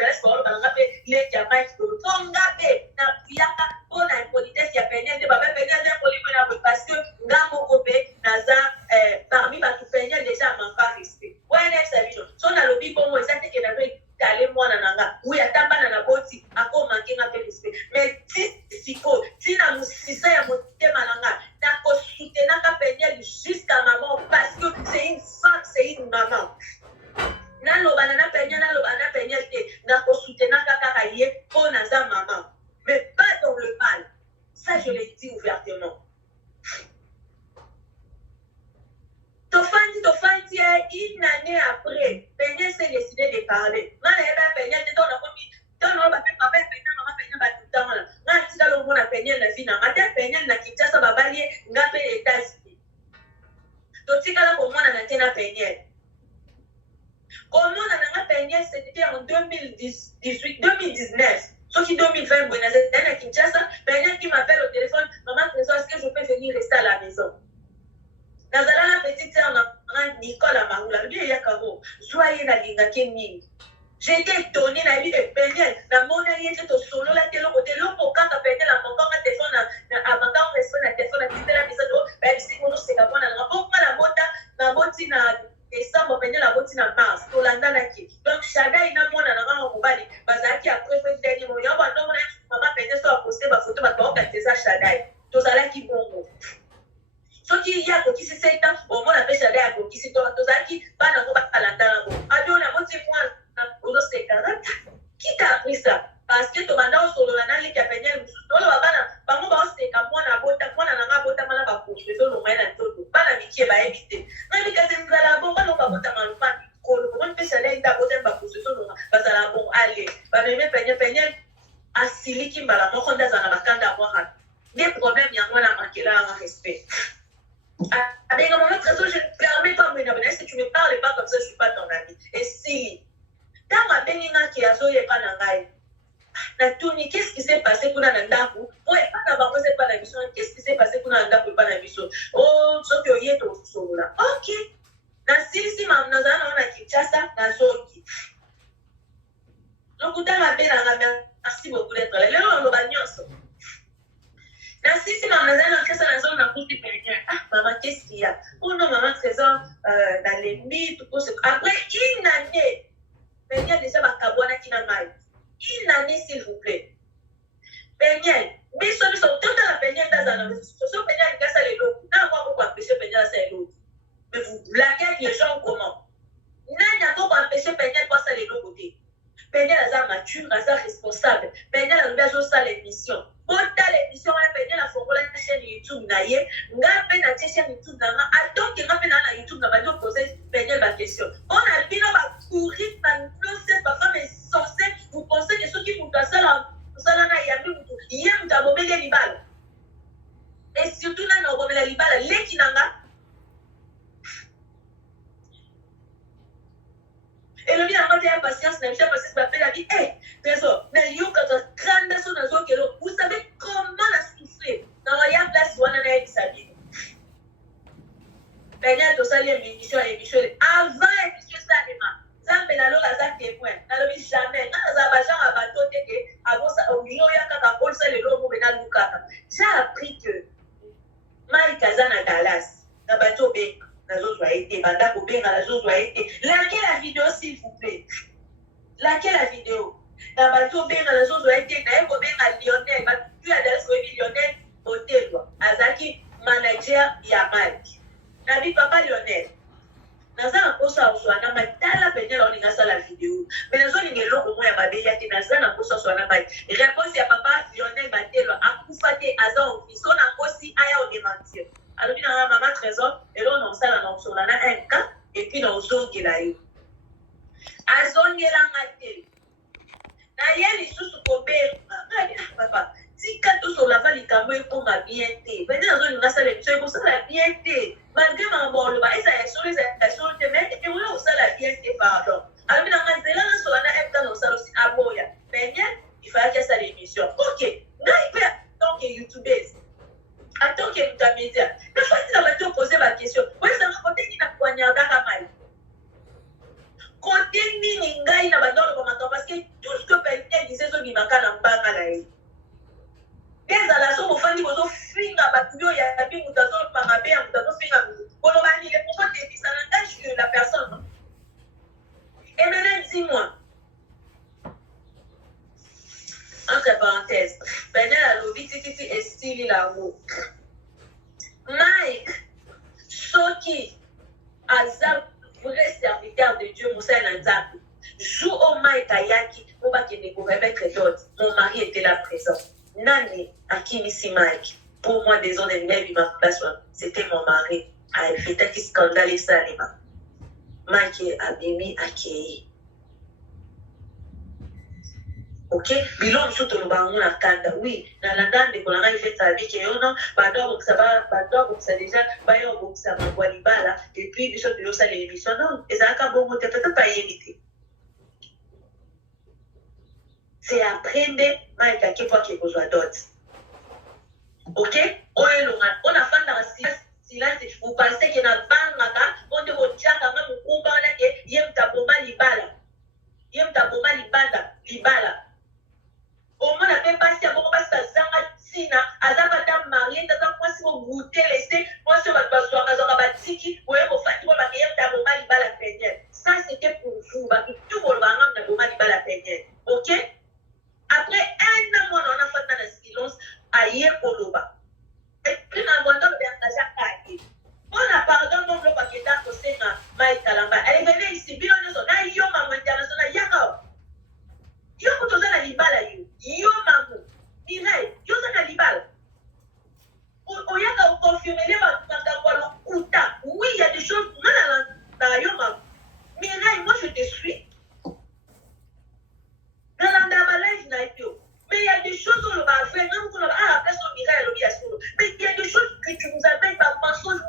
adresse pour les diamants fongape na priaka pour la politesse ya Peniel de baba Peniel de polipo parce que ngamo kope naza parmi ma Peniel déjà manque respect ouais ça vision son na lobi comme ça te que na d'aller moi nanga oui atamba na boti ako manquer na respect mais si na musisa ya motema nanga na ko soutenir ka Peniel jusqu'à maman parce que c'est une femme c'est une maman nalo banana Peniel te na ko soutenir ka kakaye pour naza maman mais pas dans le mal ça je le dis ouvertement. Tofandi, une année après, Peniel s'est décidé de parler. Peniel, c'était en 2019. Sauf que 2020, Peniel qui m'appelle au téléphone, maman, est-ce que je peux venir rester à la maison? Nazala la petite sœur Nicole Amaroula, lui il y a comme soyez la linga Kenning. J'étais étonnée na vie de Peniel, la monnaie était au solo la télé côté l'eau pour quand Peniel a encore un téléphone à manquant rester na téléphone à quitter la maison ben si on c'est comme on a rapport la bota na boti na décembre Peniel la boti na mars pour l'anda na qui. Donc Shada ina mona na ngamo mobali bazaki après fait dernier moment ya ba non maman Peniel soit posté ba photo ba to ka tesa Shada. To sala ki bongo. Soki ya ko kisi seta au moins la pêche à ko kisi to zaki bana ko bakalanda ngo adio na moti moi na ozo se karata qui t'a appris ça parce que to banda o solo na le Peniel to lo bana bango ba o se ka mwana na bota mala ba ko so lo mena toto bana mikie ba éviter na mi kaze nzala bon bana ba bota malupa ko lo mon pêche à ita bota ba ko so lo ba sala bon aller ba meme Peniel asiliki mbala moko ndaza na bakanda moi des problèmes ya mwana makela en respect. Avec un moment de trésor, je ne permets pas de me si tu ne me parles pas comme ça, je ne suis pas ton ami. Et si, dans ma bénina qui a zoé pas nangai, na tourni, qu'est-ce qui s'est passé pour Nandaku? Pour pas d'avoir posé pas la mission, qu'est-ce qui s'est passé pour Nandaku pas la mission? Oh, sauf que y est au solo là. Ok. Na si mam nazana on a Kinshasa, na zoki. Donc, ma bénina, merci beaucoup d'être là. Là, on va nyonso. Si maman maman, qu'est-ce qu'il y a? Oh non, maman, trésor dans les mythes. Après une année, Peniel déjà va cabouana qui n'a mal. Une année, s'il vous plaît. Peniel, mais sur tout à la Peniel dans un homme. Sur Peniel, il casse les lots. Non, moi, pourquoi empêcher Peniel à ces lots? Mais vous blaguez les gens comment? Non, il n'y a pas empêcher Peniel pour ça les lots côté. Peniel a mature, a responsable. Peniel a besoin de ça l'émission. Ota l'émission la Peniel a fait la chaîne YouTube naie, ngape na chaîne YouTube na attends que ngape na YouTube na ba poser Peniel la question. On a bien va courir par nous c'est pas femme censé vous pensez que ceux qui vous passent là na yambi mutu yam ta bobele libala. Et surtout na bobele libala leki nanga. Et le bien avant de patience n'a pas passé par la vie. Eh, trésor, na yo quand grande son na zo kelo, vous savez comment la souffrir. Dans la place wana na sa vie. Peniel to sali émission avant émission ça demain. Zambe na lo la za témoin. Na lo bi jamais. Na za ba gens abato teke abosa oyo ya kaka pour ça le lobo na luka. J'ai appris que Mike Kazana Dallas na bato be laquelle la vidéo s'il vous plaît? Laquelle la vidéo? La bateau bien dans la zone où été Lionel, tu as des Lionel Hotel, Azaki manager Yamal. Nabi papa Lionel. Naza na posa oswana matala Peniel on ingasa la vidéo. Mais nazo ningelo ko moya mabeya te naza na posa oswana mai. Réponse ya papa Lionel Batelo akufate aza office on a aussi aya au démentir. Alors, il y a maman trésor, et là, on a ça dans on a un cas, et puis on a zone qui l'a eu. A zone qui l'a maté. D'ailleurs, il sous coupé. Papa, si quand tout sur la valle, il camouille pour ma bien té. Mais dans une nation, c'est pour ça la bien té. Malgré ma mort, et ça est sur les actions de mec, et on a aussi la bien té, pardon. Alors, il y a un zélan sur la M dans ça aussi à Boya. Mais bien, il fallait qu'il y ait ça l'émission. Ok, là, il peut, tant que YouTubeuse. En tant que média, la fois que tu as posé ma question, oui, ça va côté qui n'a poignardé à mal. Côté ni n'ingaï n'a pas dans le commentaire parce que tout il y a des mutations par rappel, un mutation finale. Pour le mani, les propos de ça n'engage la personne. Et maintenant, dis-moi, entre parenthèses, Benel a lobby titi et style la roue. Mike, Soki, Azab, vrai serviteur de Dieu, Moussa Nanzaku, joue au Mike Ayaki, pour pas qu'il ne pouvait mettre d'autres. Mon mari était là présent. Nani, Akimisi Mike, pour moi, désolé, ma place, c'était mon mari. A fait un scandale et ça, Mike Abimi Akei. Ok, bilon surtout le bangon la kanda, oui, dans la dame de Kolanga, il fait sa vie, et on a, bador, ça va, bador, ça déjà, bayon, ça va, Walibala, et puis, bishop de l'osa, l'émission, non, et ça a bon, peut-être pas y éviter. C'est apprendre, Mike, à quel point qu'il y a besoin d'autres. Ok, on a fait dans la silence, vous pensez qu'il y a un bang, on dit au tchaka, même au combat, il y a un taboma libala. Il y a un taboma libala. Au moins, on a passé à beaucoup de Zanga Tina, à Zabata marié, à Zabata moi, si vous goûtez, laissez, moi, si vous avez besoin de Batiki, vous avez besoin de taboma libala peignet. Ça, c'était pour vous, tout le monde va taboma libala peignet. Ok? Après un mois, on a fait dans le silence, à Yekoloba. Et puis, on a vendu le Bernard. On a pardon, non, le paquet d'art, c'est un Mike Kalamba. Elle est venue ici, bien, on a eu un moment international, Yako. Yo kutoza na libala yo mamu Mireille yoza na libala oyaka confirmer les makambo kuta oui il y a des choses dans yo mamu Mireille moi je te suis dans la balèze na yo mais il y a des choses où on va faire même qu'on a la place au Mireille le bien sûr mais il y a des choses que tu nous appelles par mensonge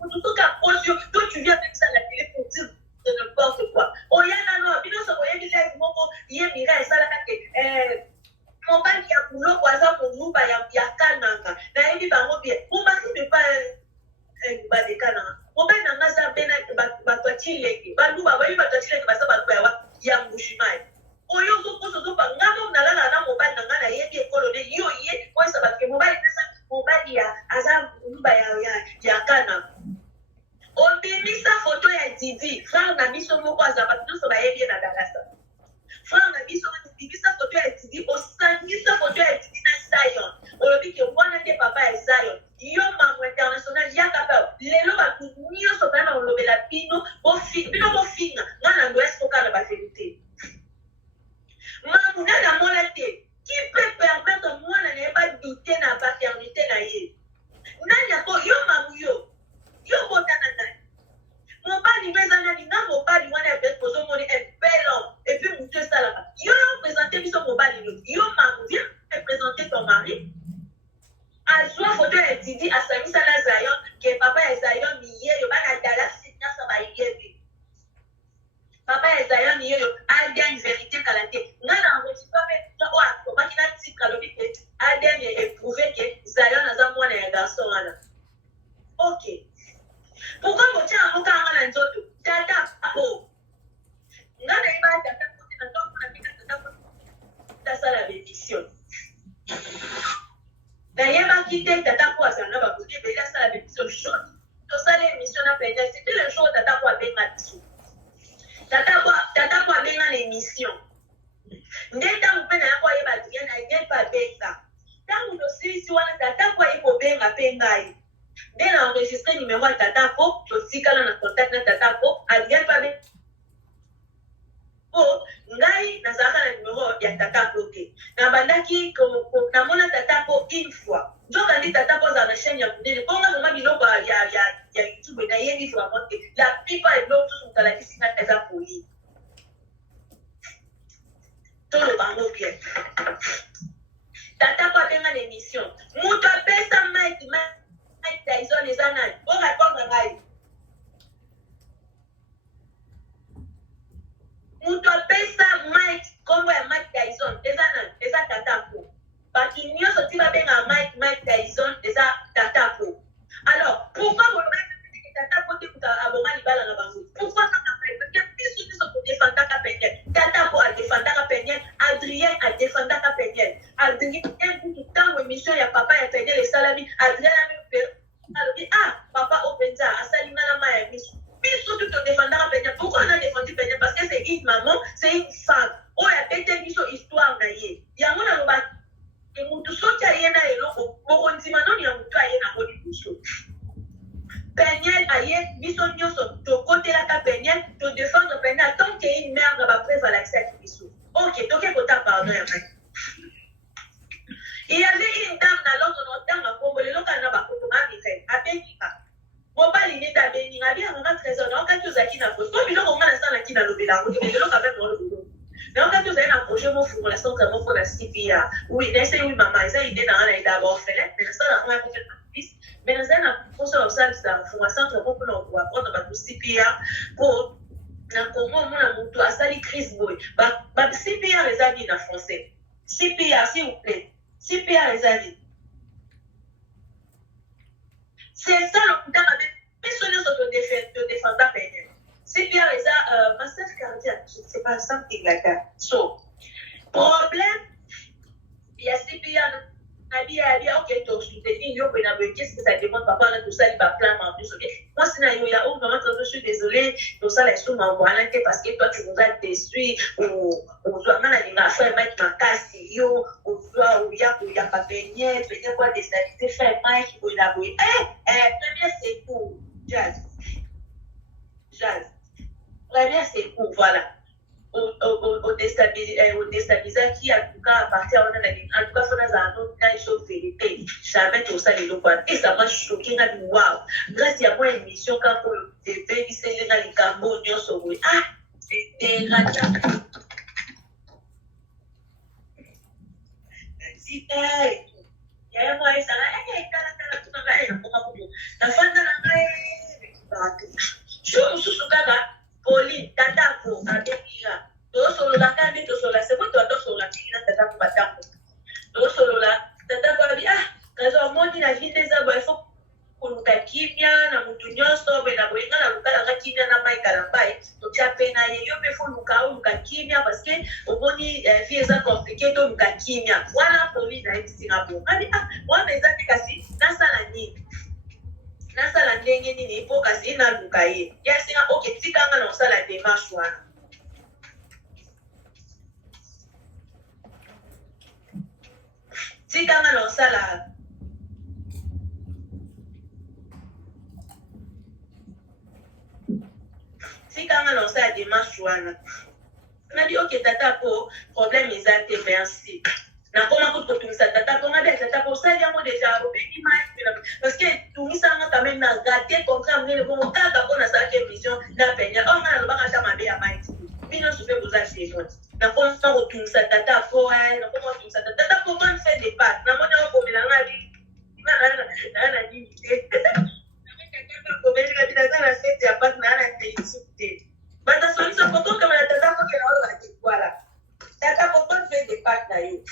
pour tout cas toi tu viens avec ça à la télé pour dire de n'importe quoi. Oyana no, bino so koye bi live moko ye mira esala kake mon père qui a boulot kwa za mon groupe ya kananga. Na yebi bango bien. Mon mari ne pas ba de kananga. Mon père nanga za bena ba twati leki. Ba luba ba yiba twati leki ba sa ba kwa ya mbushimai. Oyo zo ko so ba ngamo na la na mon père nanga na yebi ekolo de yo ye ko sa ba ke mon père pesa mon père ya aza luba ya kananga. On bimi sa photo ya Didi, frère na biso moko azaba biso ba yebi na Dalasa. Frère na biso bimi sa photo ya Didi, o sangi sa photo ya Didi na Zion. O lobi ke wana de papa ya Zion. Yo mamu international ya kapa. Lelo ba kunyo so bana o lobela bino bo finga. Ngana ndo esko kana ba vérité. Mamu na mona te. Qui peut permettre moi na pas douter na paternité na ye. Nanya ko yo mamu yo. Yo botana nani. Mon père dit mais anani na mon père dit wana peut poser mon un bel homme et puis monsieur ça là. Yo présenter biso mon père dit yo maman viens te présenter ton mari. A soit photo et Didi a sami ça na Zion que papa est Zion nié yo bana dala sitna ça ba yébi. Papa est Zion nié yo a bien une vérité kalate. Ngana enregistre pas mais toi o a kina titre le bité a bien éprouvé que Zion a za mwana ya garçon là. OK. Pourquoi vous tiens à vous carrément dans l'autre? Tata, oh. N'a pas tata côté dans l'autre, on a mis tata côté. Ça la bénédiction. D'ailleurs, ma quitte tata quoi ça n'a pas côté, mais là ça la bénédiction chaude. Tout ça l'émission n'a pas été. C'était le jour tata quoi bien là-dessous. Tata quoi bien dans l'émission. N'était vous peine à quoi il va dire, n'a pas bien ça. Tant que aussi si on a tata quoi il faut bien à peine. Dès l'enregistré numéro à Tatako, aussi quand on a contact avec Tatako, Adrien Fabé. Oh, Ngai, n'a pas le numéro à Tatako. N'a pas dit qu'on a mon Tatako une fois. Donc, on dit Tatako dans la chaîne, il y a des bons moments, il y a YouTube, il y a des fois, la plupart des blogs sont dans la liste de la folie. Tout le bandeau bien. Tatako a bien l'émission. Mouta Pesa Mike Tyson les années. On répond à Rai. Mouto pesa Mike comme Mike Tyson les années. Les a tatako. Parce qu'il n'y a sorti pas bien à Mike Tyson les a tatako. Alors pourquoi vous le tatako t'es pour abonner les balles à la banque? Pourquoi ça t'a fait? Parce que plus de ce pour défendre ta peignet. Tatako a défendu ta peignet. Adrien a défendu ta peignet. Adrien tout le temps où émission il y a papa il a peigné les salami. Adrien Ok, donc il faut pardon. Il y avait une dame dans l'autre temps à Congo, le local n'a pas fait à Bénika. Mon pas limite à Bénika, bien on a trésor, donc quand tu as qui n'a pas, comme il a on a la salle qui n'a levé la route, mais le local avec le boulot. Donc quand tu as un projet, mon fou, la sonne vraiment pour la CPA. Oui, c'est oui, maman, ça il est dans la d'abord fait, mais ça la première fois mais dans un approche au sein de la formation, on peut apprendre à CPA pour dans Congo, on a monté à Sali Chris Boy. CPA les amis en français. CPA, s'il vous plaît. CPA les amis. C'est ça le temps avec personne de défendre pénal. CPA les a massage cardiaque, c'est pas something like that. So, problème, il y a CPA. Ok, donc je te dis, qu'est-ce que ça demande, papa, tout ça, il va plaindre en plus. Moi, sinon, il y a maman, je suis désolée, tout ça, les sous m'envoient parce que toi, tu nous as déçus, ou toi, man, il m'a fait un m'a cassé, ou toi, ou il y a pas peigné, peut-être quoi, déstabiliser, faire un qui peut l'avouer. Première, c'est pour Jazz. Première, c'est pour, voilà. Au déstabilisant qui a tout cas à partir en tout cas on a un autre cas sur vérité jamais tout ça les locaux et ça m'a choqué n'a dit waouh grâce à moi émission quand pour le TV qui s'est là les Cambodgiens sur oui c'était gratuit si il y a moi ça là tout la fin de la je Pauline, tata ko abekira. To solo la kandi to solo la c'est moi to solo la kina tata ko batambo. To solo la tata ko abi kazo moni na vite za bo ifo kuluka kimya na mutu nyonso be na boinga na lukala ka kimya na mai kalambai. To tia pena ye yo be fo luka kimya parce que omoni vie za compliqué to luka kimya. Wala Pauline na isinga bo. Abi moi meza kasi na sala ni. Nasala ndenge nini po kasi na luka ye yasinga ok tikanga na osala démarche wana tikanga na osala démarche wana na di ok tata po problème eza te merci na koma kutumisa tata koma bien tata pour ça yango déjà obeki mai parce que tumisa nga quand même na gâté contrat ngene bon kaka kona ça que vision na penya on nga ba kata mabe ya mai mino soupe boza chez moi na koma kutumisa tata po na koma kutumisa tata pour moi faire des pas na mona ko mela nga di na di na ko mela di na fête ya pas na te bata solution pour que la tata ko kena voilà tata pour moi faire des pas na yo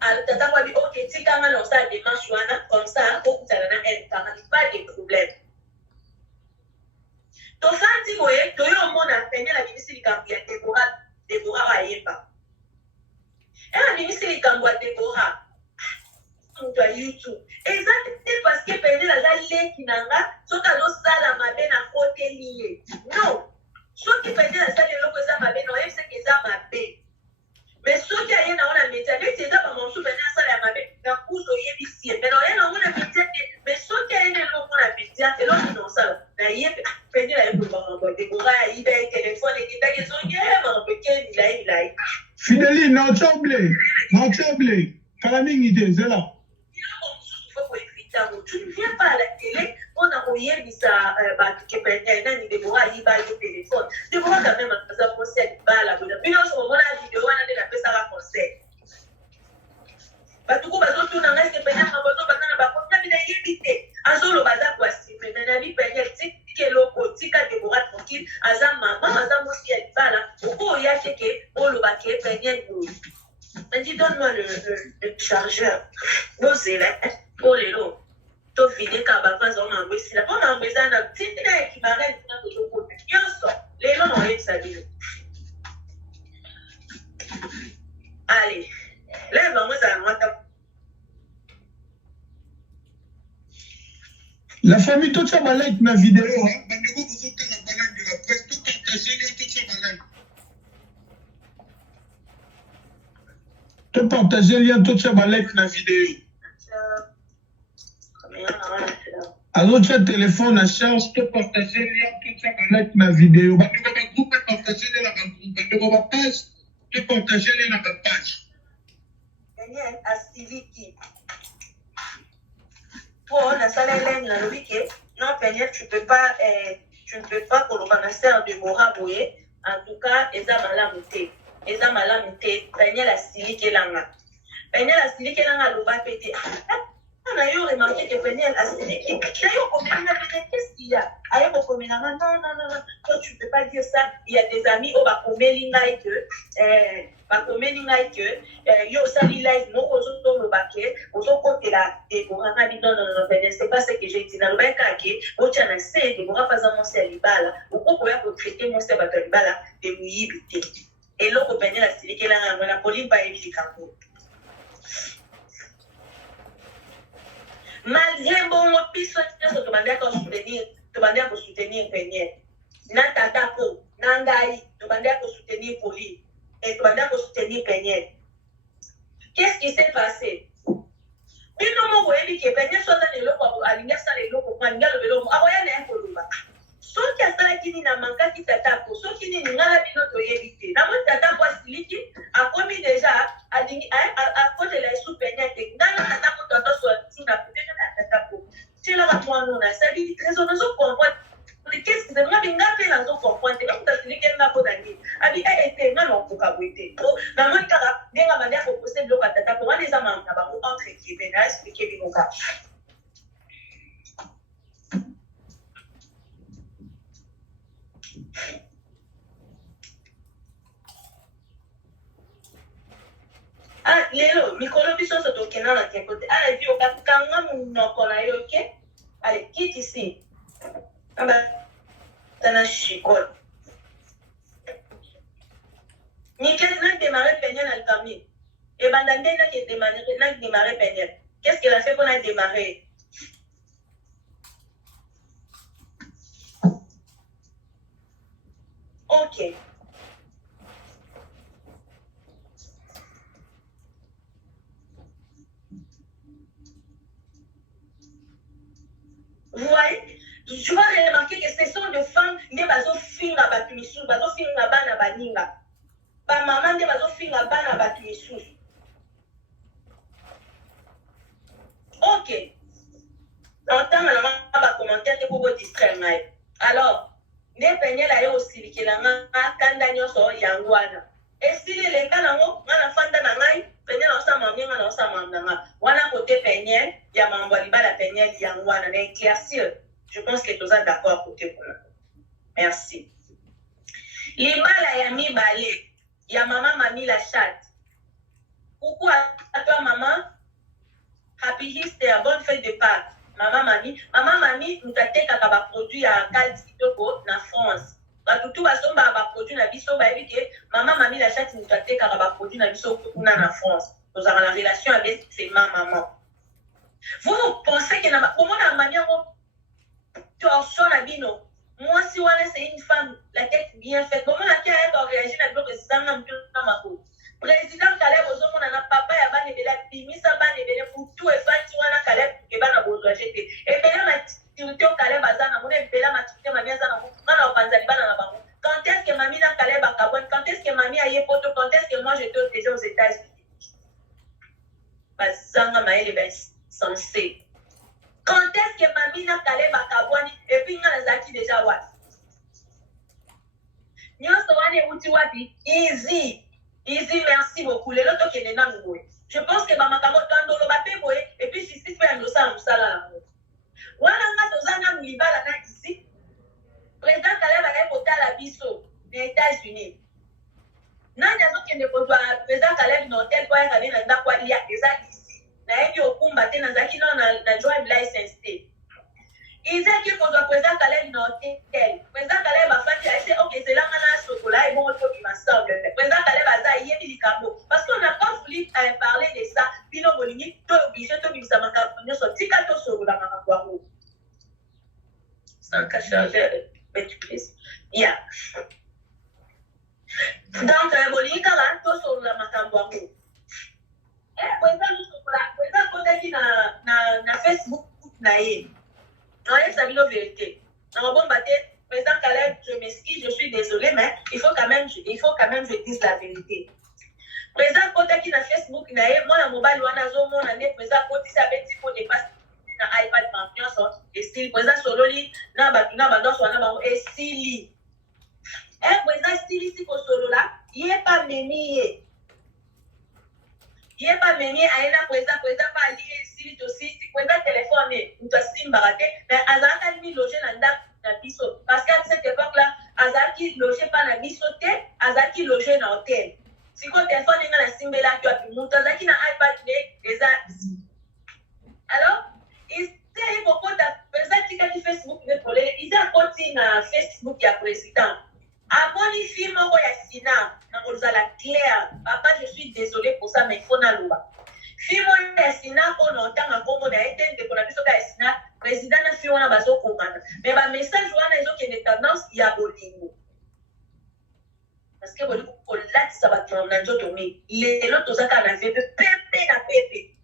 alors tata moi dit ok tikanga na ça démarche wana comme ça pour que ça na pas de problème to fanti moye to yo mona penya la bimisi likambu ya Deborah wa yeba la bimisi likambu ya Deborah sur YouTube exactement parce que penya la leki nanga soka no sala mabe na côté lié non soki penya la sala loko za mabe no yebse ke za mabe mais soki aye na ona média mais c'est ça pas mon souvenir ça la mabe na kuzo yebisi mais non yana ona média mais soki aye na loko na média et l'autre non ça na yebe penya la yebo ba ngo Deborah ibe téléphone et ta question ma peke milai Fidélie na choble kalami ide zela tu ne viens pas à la télé, on a envoyé ça qui peut être Deborah il va au téléphone. Deborah quand même ça conseil pas la bonne. Mais non ce moment la vidéo on a fait ça va conseil. Ba tout ko ba tout na ngai ke penya ma bozo ba na ba ko na bi na yebite. Azolo ba za kwa si mais na bi penya tike loko tika Deborah tranquille azama mama azamo si elle bala. Oko ya teke olo ba ke penya ngo. On dit donne-moi le chargeur. Bon c'est là. Oh lelo. To vide ka ba fa zo na ngwesi la. On a ngwesa na tina ki ba ga tina to ko. Yoso. Lelo no yesa bilo. Allez. Lève moi ça moi la famille tout ça like na vidéo bandeko bozo tala balade de la presse tout partager lien tout ça balade tout partager lien tout ça balade na vidéo. Alors, tu as téléphone à charge, tu partages le lien, tu as like ma vidéo. Tu as groupe, partager la page. Tu partages la page. Daniel Asiliki. Pour la salle Hélène, la logique, non, Daniel, tu ne peux pas colombanisser de Mora Boye. En tout cas, Eza Malamute. Eza Malamute, Daniel Asiliki Langa. Daniel Asiliki Langa, l'Oba pété. On a eu remarqué que Daniel Asiliki, qu'est-ce qu'il y a? Non, toi tu ne peux pas dire ça. Il y a des amis au Bakomelinga et que, yo sali live, non, aux autres le baquet, aux autres côtés là, et pour un ami, non, c'est pas ce que j'ai dit. Dans le baquet, au tchana, c'est de moi pas mon salibala, au coup, pour traiter mon salibala, de mouillibité. Et là, pour Daniel Asiliki, là, on a Pauline Baébi Kanko. Malgré bon piso nyonso tobandea kosoutenir Peniel na tatako na ngai tobandea kosoutenir Pauline et tobandea kosoutenir Peniel. Qu'est-ce qui s'est passé? Bino moko yebi ke Peniel soza leloko alingi asala eloko po alingi aloba eloko akoya na ye koloba soki asalaki nini amankaki tatako soki nini ngala bino toyebi te namoni tatako asiliki akomi deja alingi akotela esu Peniel te ngala tatako totoso na peut-être tatako tela mwana na sabi trésor nazo comprendre qu'est-ce que c'est ngabi ngapi nazo comprendre comme tasiliki na bodani abi été ngana okuka boite namoni kaka denga mandia ko poser bloc tatako wana eza mamba bango entre guillemets na expliquer binoka. Lelo mikolo biso so tokena na kekote ala dio kakanga munoko na yo ke allez quitte ici aba tana chikol ni qu'est-ce que démarrer Peniel à Alcami et bandande na qui démarrer Peniel qu'est-ce qu'elle a fait pour la démarrer? Ok. Vous voyez, je vais remarquer que ce sont des femmes qui ont fait la batumisou, qui ont fait la bana baninga. Ba maman qui ont fait la bana batumisou. Ok. Entends la maman va commenter pour vous distraire. Alors, ne Peniel ayo aussi qui la maman kanda nyoso yangwana. Et si les gars nango, ngana fanda na ngai, Peniel osama mnyenga na osama mnanga. Wana côté Peniel, ya mambo libala Peniel yangwana na éclaircir. Je pense que tous êtes d'accord côté pour nous. Merci. Libala ya mibale, ya maman mami la chatte. Coucou à toi maman. Happy Easter, bonne fête de Pâques. Maman mami, nous t'attendons à ba produit à Calcitoko na France. Batutu basomba ba produit na biso ba éviter maman mami la chatte nous t'attendons à ba produit na biso kuna na France. Nous avons la relation avec ses maman. Vous pensez que na comment na manière torsion na bino. Moi si wana c'est une femme la tête bien faite. Comment la qui a réagi na bloc zanga mtuna mako. Président Caleb ozomona na papa ya bana bela bimisa bana bela pour tout et fati wana Caleb ke bana bozwa jeté et bela maturité au Caleb azana mona bela maturité mamia azana ngana opanzali bana na bango. Quand est-ce que mamie na Caleb akabon, quand est-ce que mamie a yepoto, quand est-ce que moi j'étais déjà aux États-Unis? Bazanga maele ben sensé. Quand est-ce que mamie na Caleb akaboni et puis ngana zaki déjà wat. Nyoso wane uti wapi easy. Easy, merci beaucoup. Les autres qui sont je pense que Mamakamo Tandolo Bapé, et puis si c'est un dossier, nous allons. Voilà, on a Libala ici. Président Caleb a voté à la Bisso des États-Unis. Nanya qui ne peut pas, président Caleb n'a tel point qu'à venir dans quoi il y a des actes ici. N'a eu aucun bâtiment dans Zaki, non, n'a joint license. Il dit que le président Caleb n'a tel. Président Caleb a fait, ok, c'est là qu'on a un chocolat et bon, il faut qu'il m'assure. Président Caleb a dit, il y a des cadeaux. Parce qu'on n'a pas voulu parler de ça. Puis nous, on est obligé de nous faire un sorti quand on se la maraboiro. Sans cacher, please. Yeah. Donc, on a tout sur la maraboiro. Président, président, quand il y a na Facebook, na Voyez, ça la vérité. Dans bon bâté, président Caleb, je m'excuse, je suis désolée, mais il faut quand même que je dise la vérité. Président Kota qui na Facebook, moi, na mobile, wana zo mon année, président Kota, ça avait dit qu'on dépasse na iPad confiance, et style, président Sololi, na batuna, bandon, soit na et style. Président style, si pour solo là, il est pas ménier. Il est pas ménier à un président pas lié, style aussi, si président téléphone, nous t'as simbarate, mais Azar a mis logé dans la biso. Parce qu'à cette époque-là, Azar qui logeait pas la biso, Azar qui logeait dans l'hôtel. Si le téléphone est dans la simbela, tu as pu monter, Azar qui n'a iPad, les a. Alors, il s'est beaucoup de qui Facebook, il s'est apporté dans Facebook, il y a président. Avant les films, il y a la claire. Papa, je suis désolé pour ça, mais il faut n'aller pas. Film, il y a Sina, on entend un Congo, il y a été de la mission de Sina, président de film, on a besoin de comprendre. Mais le message, il y a une tendance, il y a Bolingo. Parce que Bolingo, là, ça va tourner, les autres, ça va faire pépé.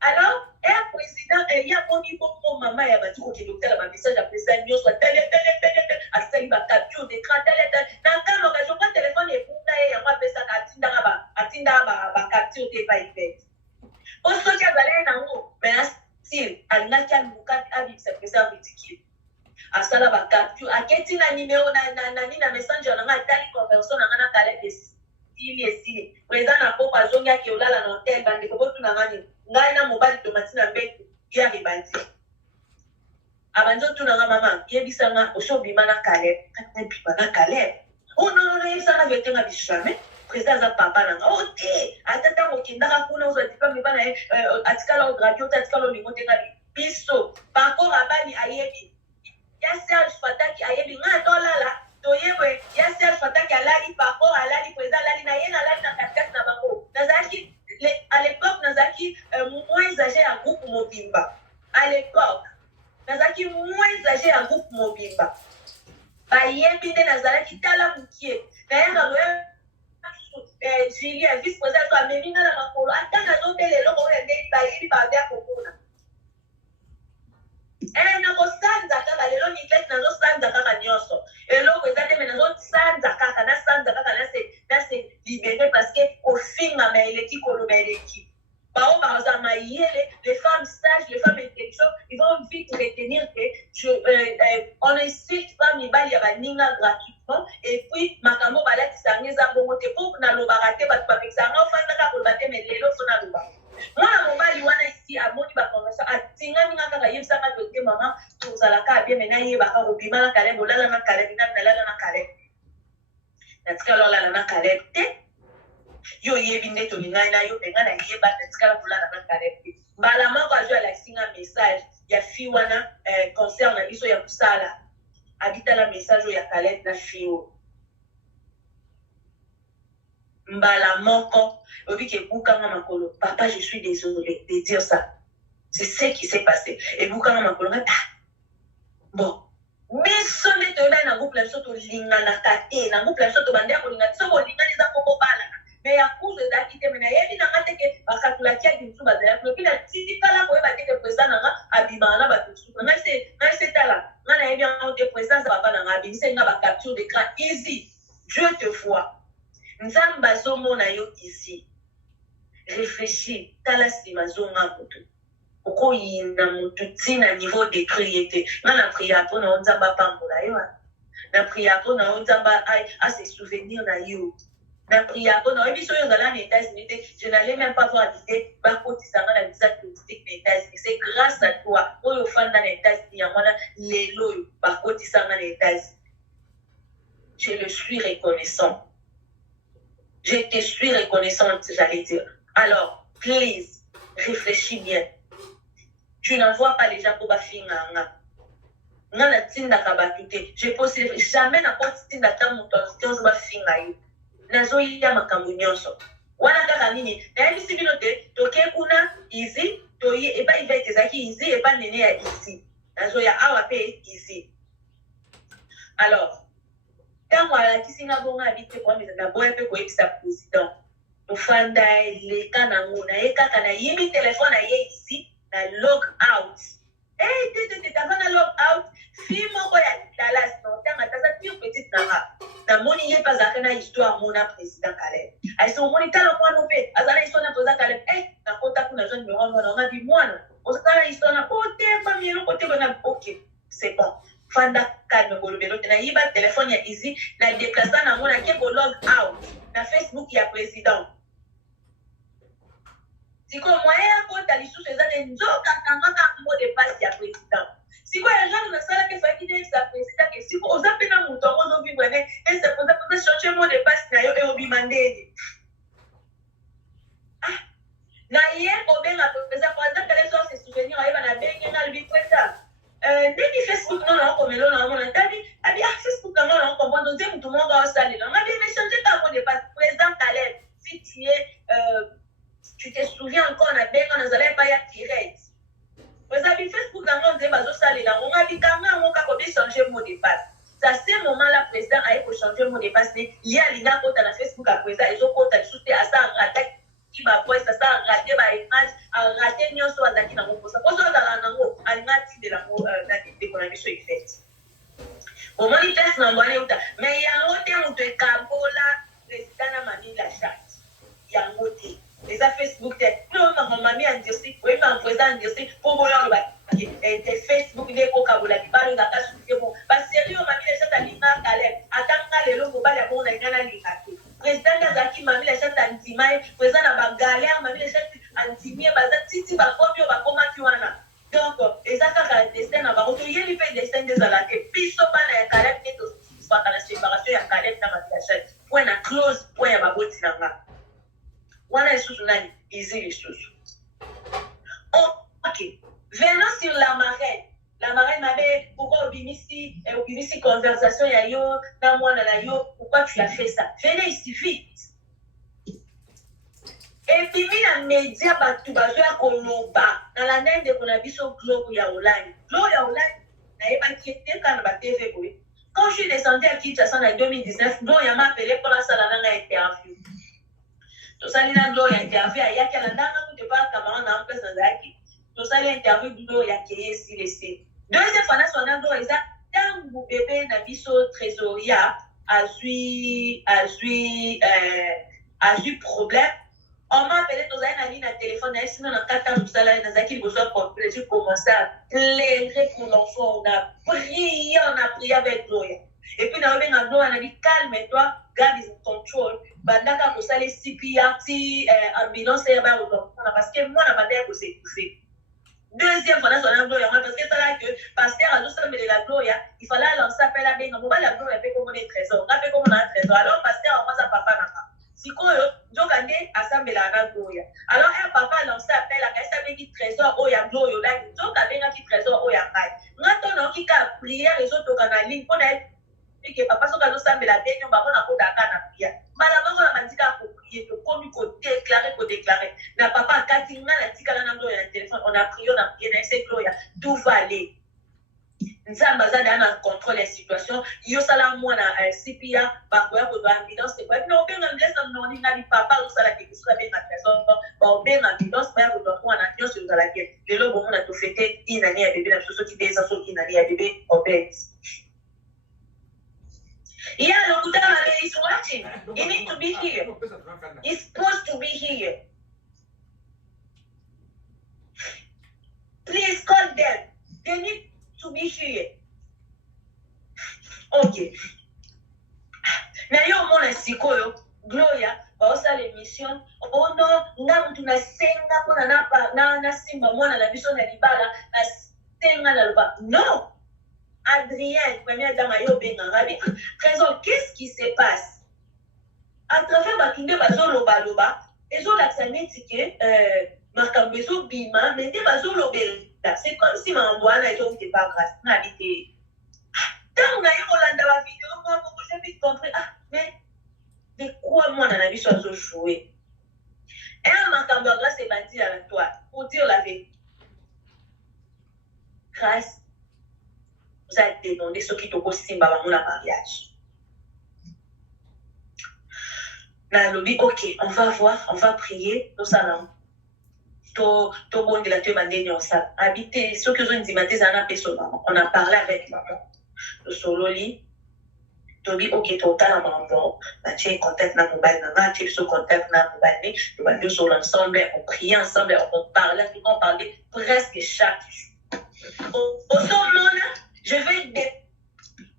Alors, un président, il y a un niveau pour maman, il y a un docteur, un message à président, il y a tel, il va capture d'écran, tel. Dans quelle occasion, quand le téléphone est pour ça, il y a un message à Tinda, capture des paillettes. Au soir, il y a un mot, mais là, si, il y a un mot, c'est président ridicule. À ça, là, va capture. À quel type de numéro, na messenger, on a telle conversion, on a calé des si président n'a pas besoin qu'il y ait là dans tel bande ko botu na ngani ngai na mobile tomati na betu ya ribandi abanzo tu na mama yebisa nga osobima na kale bima na kale oh non yebisa na vete nga bishame président za papa na nga oh te atata mo kindaka kuna ozo diplôme bana atikala au radio atikala lingote nga biso parcours abani ayebi ya Serge Fataki ayebi nga dolala toyebwe ya Serge Fataki alali parcours alali président alali na yena alali na katikati na bango nazaki à l'époque nazaki moins âgé à groupe mobimba à l'époque nazaki moins âgé à groupe mobimba bayebi nde nazalaki tala mukie nayanga loye Julien vice président to amemi nga na makolo ata nazobela eloko oyo nde bayebi babia kokona nakosanza kaka lelo niklesi nazosanza kaka nyonso eloko eza te me nazosanza kaka nasanza kaka nase libere parce que kofingama eleki koloba eleki bao baza mayele les femmes sages les femmes intelligentes ils vont vite retenir que on insulte pas mibali ya baninga gratuitement et puis makambo balakisanga eza bongo te po nalobaka te bato bapekisanga ofandaka koloba te me lelo fo naloba mwana mobali wana ici amoni bakonversa atingami nga kaka yebisanga dote mama tozalaka abie mena yebaka kobima na kaleb olala na kaleb nalala na kaleb natikala olala na kaleb te yo yebi nde tolingai na yo mpenga na yeba natikala kolala na kaleb te mbala moko azwi alakisinga message ya fi wana concert na biso ya kosala abitala message oyo ya kaleb na fi oyo mbala moko obi ke bukanga makolo papa je suis désolé de dire ça c'est ce qui s'est passé et bukanga makolo bon biso nde toyeba na groupe na biso tolinganaka te na groupe na biso tobandea kolinga te soko olingani eza koko balaka mais ya kuzu ezalaki te me nayebi nanga teke bakatulaki adi mosusu bazalaki epi natikala koyeba teke président nanga abimaka na bato mosusu ngai se tala ngai nayebi yango te président za papa nanga abimiseli nga bacapture d'écran easy Dieu te voit nzambe azomona yo ici réfléchis tala nsima zonga moto okoyinda moto ntina niveau décrit ye te nga na priya mpo na yo nzambe apambola yo na priya mpo na yo nzambe ase souvenir na yo na priya mpo na yo biso oyo ozala na États-Unis te je n'allais même pas voir l'idée bakotisanga na visa touristique na États-Unis c'est grâce à toi oyo ofanda na États-Unis yango wana lelo oyo bakotisanga na États-Unis je le suis reconnaissant. Je te suis reconnaissante, j'allais dire. Alors, please, réfléchis bien. Tu n'envoies pas les gens pour bafinganga. Nana tinda kabatute. Je pose jamais na pas tinda ta mutonzo bafingayo. Nazo ya makambo nyonso. Wana kaka nini? Na yemi sibinote toke kuna easy, toyi eba ivete zaki easy eba nene ya easy. Nazo ya awa pe easy. Alors, tango alakisinga bonga abite kwa mizana boya pe koyebisa président ofanda eleka nango na ye kaka na yimi telefone na ye ici na log out avant de log out, fille moko ya Dallas, non, t'as ta pire petite nara. Na moni ye pas à faire histoire mon président Caleb. Ay son moni talo moi no fait, azala histoire na président Caleb. Na contact na jeune numéro on a dit moi non. On s'ala histoire na côté pas mieux côté on OK, c'est bon. Fanda calme ko lobelo na yiba téléphone ya easy na déplacer na mona ke ko log out na Facebook ya président. Siko moyen ko tali sous ces années nzoka kangaka mot de passe ya président. Siko ya gens na sala ke fa kidi sa président ke siko ozapena muto ngo vivre ne et c'est pour ça que changer mot de passe na yo e obimandeni. Na hier obenga président pour ça que les gens se souvenir ayeba na bengi na lui président. Nini Facebook non komelo na mona tabi abi Facebook non comprendre dire tout le monde va salir. On a bien échangé ta mot de passe président Caleb si tu te souviens encore on a bien quand on allait pas y attirer. Vous avez Facebook on dit bazo salir on a dit quand on a changer mot de passe. Ça c'est moment là président a pour changer mot de passe il y a linga compte na Facebook à président ils ont compte sous à ça rater qui va voir ça rater ba image rater nyonso azaki na mokosa poso za nango alingati de la na d'économie so effet. Au moins il teste na ngwana uta mais ya ngote muto ekambola président na mami la chat. Ya ngote les Facebook non mamami andiosi oui ma président andiosi pour bola ba Facebook ne ko kabola balo na kasu bon parce que sérieux mami la chat alinga Caleb atanga lelo mobali ya bona ngana lingaki président azaki mami la chat antimai président na ba galère mami la chat antimie baza titi ba komio ba komaki wana donc ezaka ka destin na ba to yeli pe destin des alake biso bana ya Caleb ne to faka la séparation ya Caleb na mami la chat point na close point ya baboti nanga wana isusu nani easy isusu. OK, venons sur la marraine. La marraine m'avait pourquoi obimisi conversation ya yo na mwana na yo pourquoi tu as fait ça? Venez ici vite. Et puis la média batu bazo ya koloba na la nende kona biso globe ya Hollande. Globe ya Hollande na yeba kiete kana ba TV boy. Quand je suis descendu à Kinshasa en 2019, Globe ya m'a appelé pour la salle na interview. To sali na Globe ya interview ya ki ala ndanga ku te pas camarade na place na zaki. To sali interview Globe ya kiye si laissé. Deuxième fois, on a dit ça, tant que bébé n'a biso trésoreria a eu problème. On m'a appelé dans un ligne à téléphone, sinon on a 4 ans, ça là, dans un qui besoin pour j'ai commencé à pleurer pour l'enfant. On a prié avec Gloria. Et puis, on a dit calme-toi, garde in control. Bandaka pour ça les CPR, ambulance et parce que moi, on a pas de s'étouffer. Deuxième fois, on a Gloria, parce que ça là que pasteur a juste de la Gloria, il fallait lancer appel à Benga. On va la Gloria, comme on est trésor. On a fait comme on a un trésor. Alors, pasteur, on va sa papa n'a pas. Si quoi, donc on est assemblé à la Gloria. Alors, un papa a lancé appel à Kaisa Bengi trésor, oh ya Gloria, là, donc à Benga qui trésor, oh ya Kai. Maintenant, on a qui a prié les autres canaliers, on a et que papa soit dans sa la dernière on a pas d'accord na prière malama on a dit qu'à prier que comme ko déclarer na papa katinga na tikala na ndo ya téléphone on a prié na c'est gloria tout va aller nzamba za dana contrôle la situation yo sala moi na CPA ba ko ya ko ambulance c'est quoi non ben ambulance non ni na papa on sala que ça ben na trésor ba ben ambulance ba ko do na nyo sur la guerre le lobo on a tout fêté inani ya bébé na soso qui des so inani ya bébé obèse. Yeah, look, he's watching. He needs to be here. He's supposed to be here. Please call them. They need to be here. Okay. Now you mona sikoyo Gloria baosa l'émission. Oh no, nga mtu na senga pona na simba mona na biso na libala na senga na loba. No. Adrien, première dame ayo benga rabi. Trésor, qu'est-ce qui se passe? À travers Batunde bazo loba, ezo la tsanetike makambo ezo bima, mais te bazo lobela. C'est comme si mamboana ezo n'était pas grâce na habité. Tant na yo Hollande ba vidéo moi pour que je puisse comprendre mais de quoi moi na biso azo jouer? Et makambo grâce est bâti à toi pour dire la vérité. Grâce vous allez demander ce qui te possible à mon mariage. Là, le dit, ok, on va voir, on va prier, nous allons. to bon de la te mandé ça habiter ce que je dis matin ça n'a pas maman on a parlé avec maman le solo lit tobi ok total maman na tu contact na mobile na tu so contact na mobile tu vas deux sur ensemble on prie ensemble on parlait presque chaque jour au sommet je vais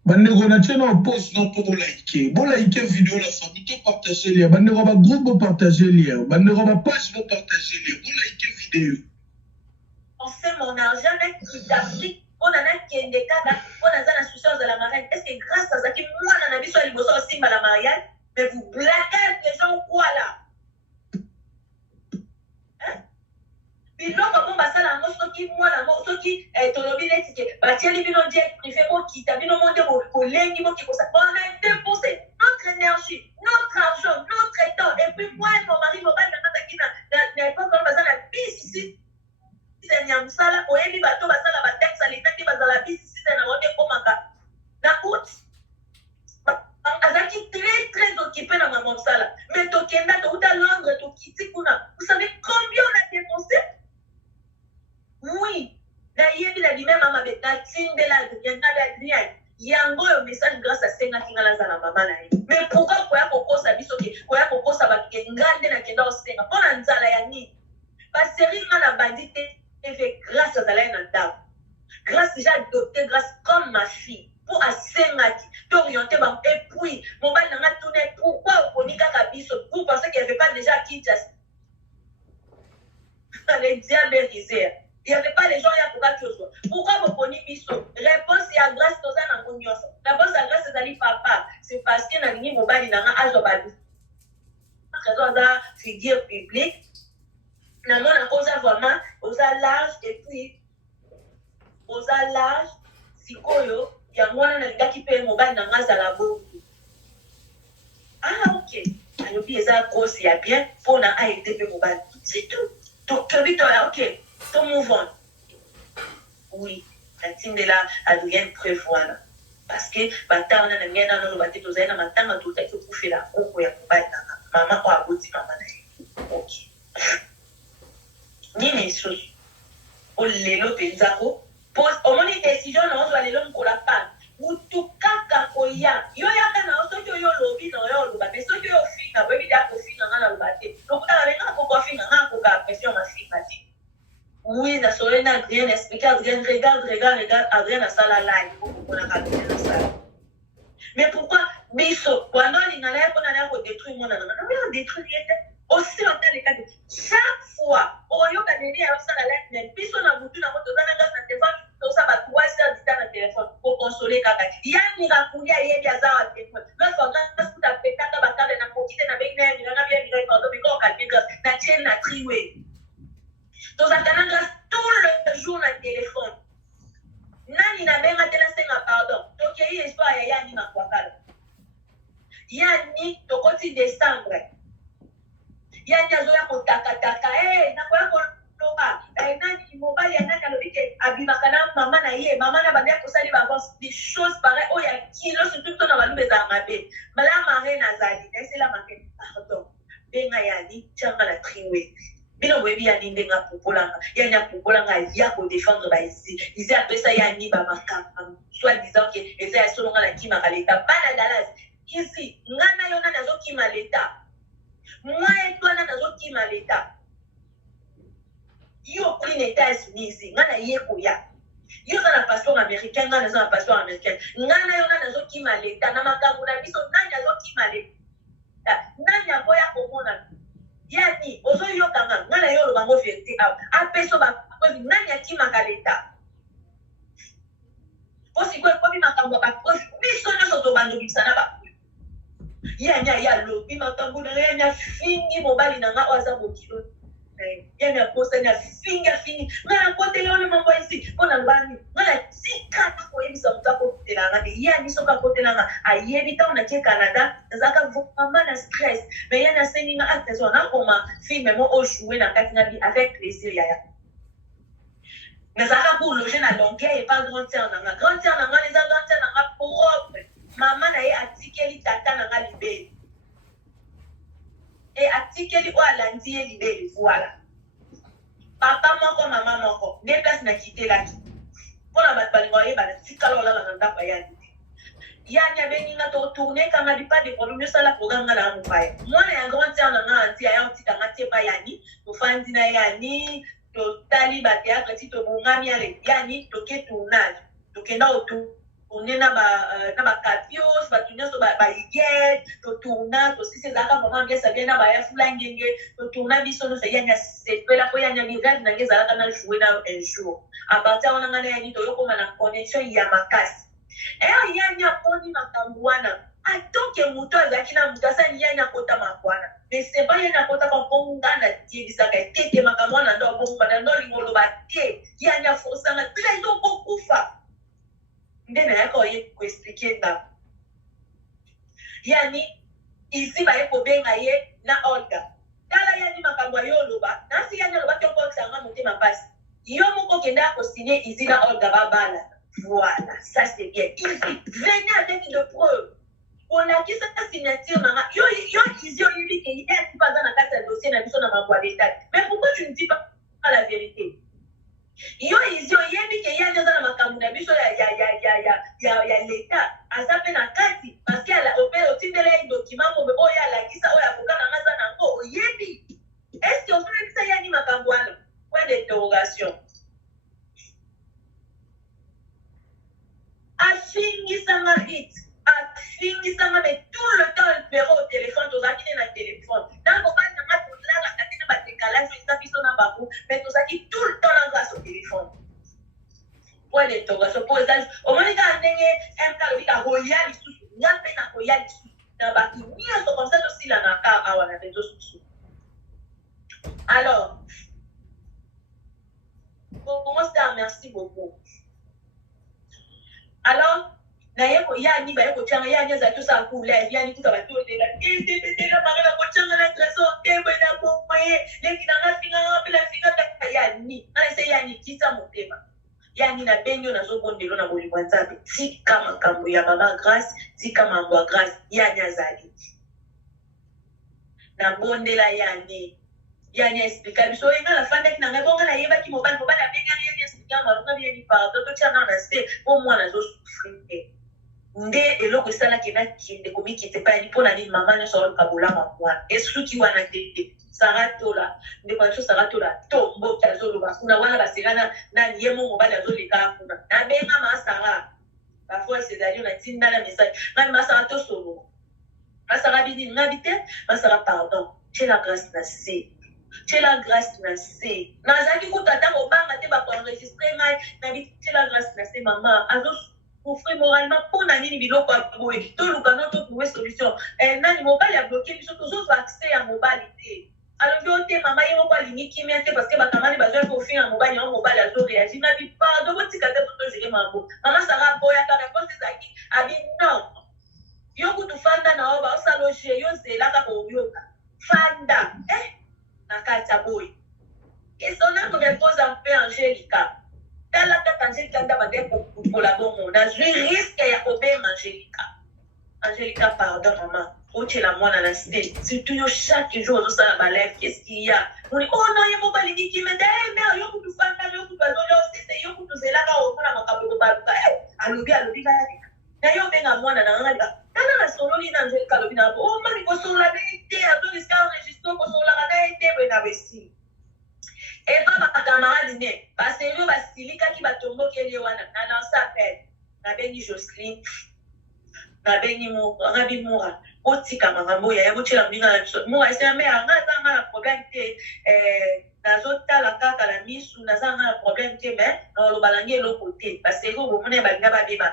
bandeko na tiena post non pour liker vidéo la famille to partager lien bandeko ba groupe partager lien bandeko ba page partager lien pour liker vidéo on fait mon argent avec d'Afrique on a kende kada on a la souciance de la mariage est-ce que grâce à ça qui moi na biso liboso aussi la mariage mais vous blaguez les gens quoi là biloko mo basala ngo soki mwana mo soki tolobi neti ke batieli bino jet privé mokita bino monde kolengi mokikosa on a dépensé notre énergie notre argent notre temps et puis moi et mon mari mobile nakataki na époque oyo bazala bisi ici ya mosala oyebi bato bazala batexa letaki bazala bisi ici na bonde komaka na out azalaki très occupé na mama mosala mais tokenda touta Londres tokiti kuna vous savez combien on a dépensé. Oui, d'ailleurs, il a dit même à ma bête, Tindela, Adrien, il y a un gros message grâce à Senga Kingala Zana Mama. Mais pourquoi Koya ça bisoke, Koya Koko ça va que Ngande na Kenda Senga, pour Nzala Yani. Parce que Ringa na bandit TV grâce à Zala Nanda. Grâce déjà adopté, grâce comme ma fille, pour à Senga t'orienter, et puis, mon bal n'a pas tourné, pourquoi au Konika Kabiso, vous pensez qu'il n'y avait pas déjà Kinshasa? Les diables disaient. Il n'y avait pas les gens pour quelque chose. Pourquoi vous prenez biso? Réponse et grâce aux gens en cognos. Réponse à grâce à papa. C'est parce que dans le mobile, il y a un âge de bali. Raison de figure publique. Dans mon cause vraiment, aux l'âge et puis aux l'âge, si koyo, il y a moins de gars qui paye mobile dans la boue. Ah ok. Alors puis ça cause il y a bien pour na a été mobile. C'est tout. Donc ok. Ton mouvement. Oui, la team de la Adrienne prévoit. Parce que, on a bien dans nos bâtiments, on a maintenant tout à fait pour faire la cour, maman ou abouti maman. Ok. Ni les choses. Au lélo penzako. Pose, au moins, décision, on doit aller l'homme pour la part. Ou tout cas, koya. Yo ya kana, on se yo lobby dans yo loba. Mais ceux qui ont fini, on va dire qu'on finit dans la lobate. Donc, on a rien pour finir, on a pour pression, on a fini. Oui, na soleil Adrien expliqué Adrien regarde Adrien a ça la live on a Adrien a ça. Mais pourquoi biso quand on n'a pas détruire mon on détruire aussi en tel cas chaque fois on y a gagné à ça la live mais biso na mutu na moto na na téléphone tout ça va 3 heures du temps na téléphone pour consoler kaka ya ni rakuli ya yebi azawa téléphone mais faut que tout à fait kaka bakale na kokite na bengne ni na bien ni pardon mais quand calmer na chaîne na triway. Donc, ça grâce tout le jour dans le téléphone. Nani na benga tena senga pardon. Donc, il y a histoire ya ni makwakala. Yani tokoti décembre. Yani azoya kotakataka. Na koya koloba. Nani mobile ya nani alobike abimakana maman na ye. Maman na babia kosali avance des choses pareilles. Oh ya kilo surtout ton abalu beza ngabe. Mala mare na zali. C'est la marque. Pardon. Benga yani changa la triwe. Bino webi ya nindenga popolanga ya nya popolanga ya ko défendre ba ici a pesa ya ni ba makamba soit disant que eza ya solonga la kima kaleta bana dalas ici ngana yona nazo kima leta moi et toi nazo kima leta yo pris les États-Unis ici ngana ye ko ya yo za na passeport américain ngana za na passeport américain ngana yona nazo kima leta na makambo na biso nanya zo kima leta nanya boya komona yani ozo yokanga ngana yo loba ngo vérité apeso ba kozi nani akimaka leta osi kwe kobi makambo ba kozi biso nyonso tobando bisana ba yani ya lobi makambo na ya fingi mobali na nga oza bokilo yani aposa na fingi ngana kotele ole mambo ici pona mbani ngana tika ko yebisa mutako kotela nga yani soka kotela nga ayebi ta ona ke Canada zaka vraiment na stress mais yana seninga attention na koma film mo o jouer na kati na bi avec plaisir ya mais zaka pour loger na longueur et pas grand terre na nga les grand terre na nga propre maman na ye atikeli tata na nga libé et atikeli o alandi ye libé voilà papa moko mama moko nde place na kitelaki mpona bato balingo bayeba na tikala olala na ndako yani yani abenginga tourne kanga di pas de problème yosala programme nga na mopaya mwana ya grand tiere na nga anti aya otitanga tie pa yani tofandi na yani totali bateatre ti tobongami ale yani toke tournage tokenda otourne na bacapios bato nyonso baigete totourna tosisi ezalaka vraimen ambiance bien na bayafula ngenge totourna biso nyonso yani asepela po yani bireve nange ezalaka na joue na un jour à partir wana nga na yani toyokoma na connexion ya makasi eyo yani aponi makambo wana atoke moto azalaki na moto asali yani akota makwana mais c'est pas yani akotaka mpo nga na tiebisaka etete makambo wana ndo abongoba na ndo lingoloba te yani aforsanga pila ino kokufa nde nayaka oye koexplike nga yani isi baye kobenga ye na olga tala yani makambo ayo oloba nasi yani oloba te okokisanga motema mpasi yo moko kenda akosigne isi na olga babala. Voilà, ça c'est bien. Ici, venez avec de preuves. On a qui ça signature, maman. Yo, ici, on dit qu'il y a pas dans la carte de dossier, dans ma boîte d'état. Mais pourquoi tu ne dis pas la vérité? Yo, ici, on dit qu'il y a dans ma camouna, il y a l'état. À ça, peine à carte, parce qu'elle a opéré au titre de l'aide document, pour oh, il y a la qui ça, oh, il y a pour qu'on a un go, oh, yébi. Est-ce qu'on peut que ça y a ni ma camouna? Point d'interrogation. Afingisanga hit, afingisanga mais tout le temps le numéro au téléphone, tu as quitté le téléphone. Dans le moment où tu as la décalage, tu as fait son ababou, mais tu as quitté tout le temps la grâce au téléphone. Point d'interrogation, pour les âges, au moment où tu as un cas de royal, il y a peine à royal, dans le bâtiment, il y a comme ça aussi la naka à la réseau social. Alors, pour moi, merci beaucoup. Alors, naye ko ya ni ba ko changa ya nyaza to sa ku live ya ni kuta ba to de la la ba la ko changa na trésor te bo na ko moye le ki na finga pela finga ta ya ni na se ya ni kisa motema ya ni na benyo na zo bondelo na boli kwanzabe si kama kambo ya mama grâce si kama ngwa grâce ya nyazali na bondela ya ni explica biso inga la fanda ki na ngai na yeba ki mobali benga ya explica malunga bien ni pardon to chana na se po mwana zo souffrir nde eloko esala kena kinde komi kite pa ni pona ni mama ne so kabola mwana esuki wana tete saratola nde kwa saratola to mboka azoloba kuna wana basirana na yemo mobali azoleka kuna na benga masara parfois c'est d'ailleurs na tinda la message na masara to solo masara bini ngabite masara pardon j'ai la grâce na se j'ai la grâce na se nazaki kutata kobanga te ba enregistrer ngai na bi j'ai la grâce na se mama azo souffrir moralement pour nani biloko aboye to lukano to trouver solution nani mobali a bloqué biso toujours accès à mobali te alors yo te mama ye moko alingi kimia te parce que bakamani bazwa ko finga mobali ya mobali azo réagir na bi pardon botika te to gérer mambo mama sara boya ka réponse zaki abi non yo kutufanda na oba osaloje yo zela ka boyoka fanda na kata boy esona ko repose un peu Angelica tala kata Angelica ndaba de pour la bonne na je risque ya kobenga Angelica pardon maman oche la mwana na cité surtout yo chaque jour zo sala ba live qu'est-ce qu'il y a on dit oh non yemo balingi ki meta mais yo kutufanda yo kutuzola osese yo kutuzela ka okona makaboko baluka alobi ka na yo benga mwana na ngala tala na solo ni na Angelica lobi na oh mari ko solo la vérité a to risque enregistré ko solo la na été bena besi et pas ma camarade ne parce que yo basilika ki batombo kele wana na lancer appel na bengi Jocelyne na bengi mo rabi mora otika makambo ya bochela mbinga na biso mo ese me anga zanga na problème te nazotala kaka la misu nazanga na problème te mais na lobalangi eloko te parce que go mona balinga babeba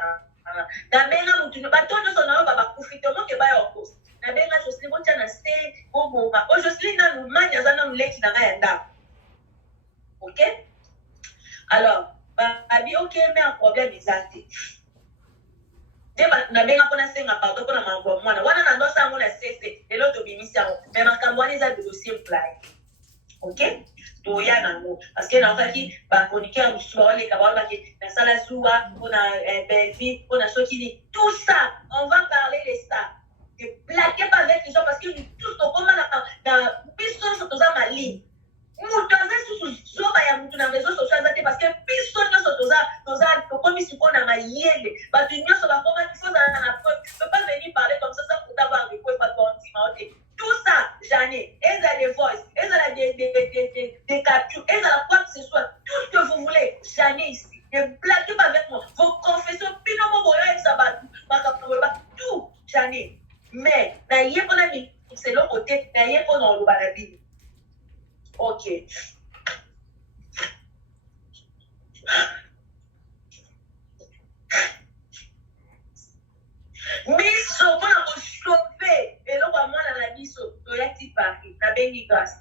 na benga mutu batono so na ba kufite mo ke ba yo post na benga Jocelyne bocha na se bobo ma o Jocelyne na lumanya zana muleki na ya nda OK alors abi OK mais un problème exact na benga pona senga pardon pona mambo mwana wana na ndosa ngona sese lelo to bimisa mais makambo ani za dossier plan OK to ya nango parce que na okaki ba chroniqueur musuba wale ka wala ki na sala suwa pona belvi pona sokini tout ça on va parler de ça de plaquer pas avec les gens parce que nous tous on comment na biso so toza mali mutu aza susu soba J'année, elles ont des voices, elles ont des captures, elles ont quoi que ce soit, tout ce que vous voulez, j'année ici. Ne blaguez pas avec moi. Vos confessions, tout, j'année. Mais, n'ayez pas d'amis, c'est l'autre côté, n'ayez pas dans le baladi. Ok. Miso mpona koshove eloko ya mwana na biso toyaki Paris nabengi grâce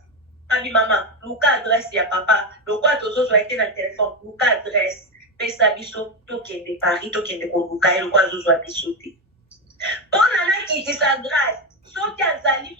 abi mama luka adresse ya papa lokwa tozozwa ete na telefone luka adresse pesa biso tokende Paris tokende koluka ye lokwa azozwa biso te mpona nakitisa grâce soki azali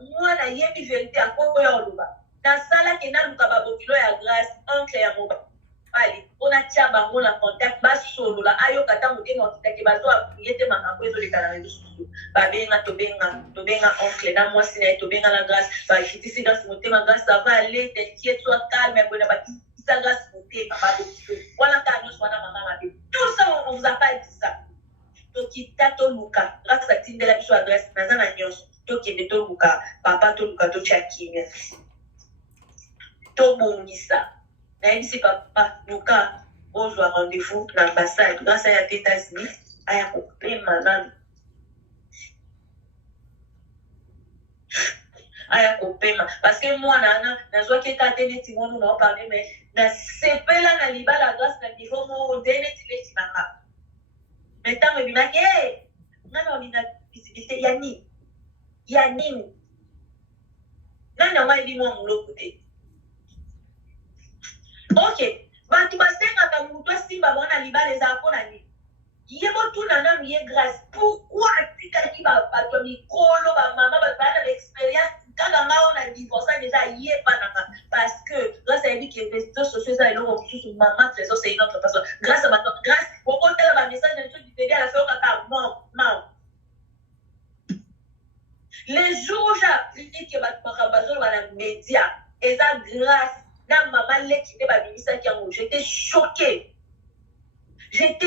mwana yebi verité akokoya oloba nasalaki naluka babokilo ya grâce oncle ya mobali mpona tia bango na contact basolola ayoka ntango ndenga okitaki bazwaprie te makambo ezoleka na rezo studio babenga tobenga oncle na mwasi na ye tobenga na grâce bakitisi grâce motema grâce ava ale t'inquiète sois calme boyena bakitisa grâce motema babokilo wana kaka nyonso wana mama mabe tout ça on vous a pas dit ça tokita toluka grâce atindela biso adresse naza na nyonso tokende toluka papa toluka totia kimia tobongisa nayebisi papa luka ozwa rendez-vous na ambassade grâce aya te États-Unis aya kopema nanu aya kopema parce que mwana ana nazwaki eka te neti mono na oparle mais nasepela na libala grâce na niveau moko nde neti letinanga mais ntango ebimaki ngana olinga visibilité ya nini nani yango ayebi mwa moloko te ok bato basengaka moto asimba bango na libala ezala mpona nini ye botuna nanu ye grâce pourquoi atikaki bato ya mikolo bamama bato baya na baexpérience kaka ngao na divorce deja yebananga parce que grâce ayebi ke réseaux sociaux eza eloko mosusu mama trésor c'est une autre personne grâce à bato grâce okotela bamessage na biso ditedi ala feo kaka non les jours où j'applique bato makambo azoloba na média eza grâce na mama leki nde babimisaki yango j'étais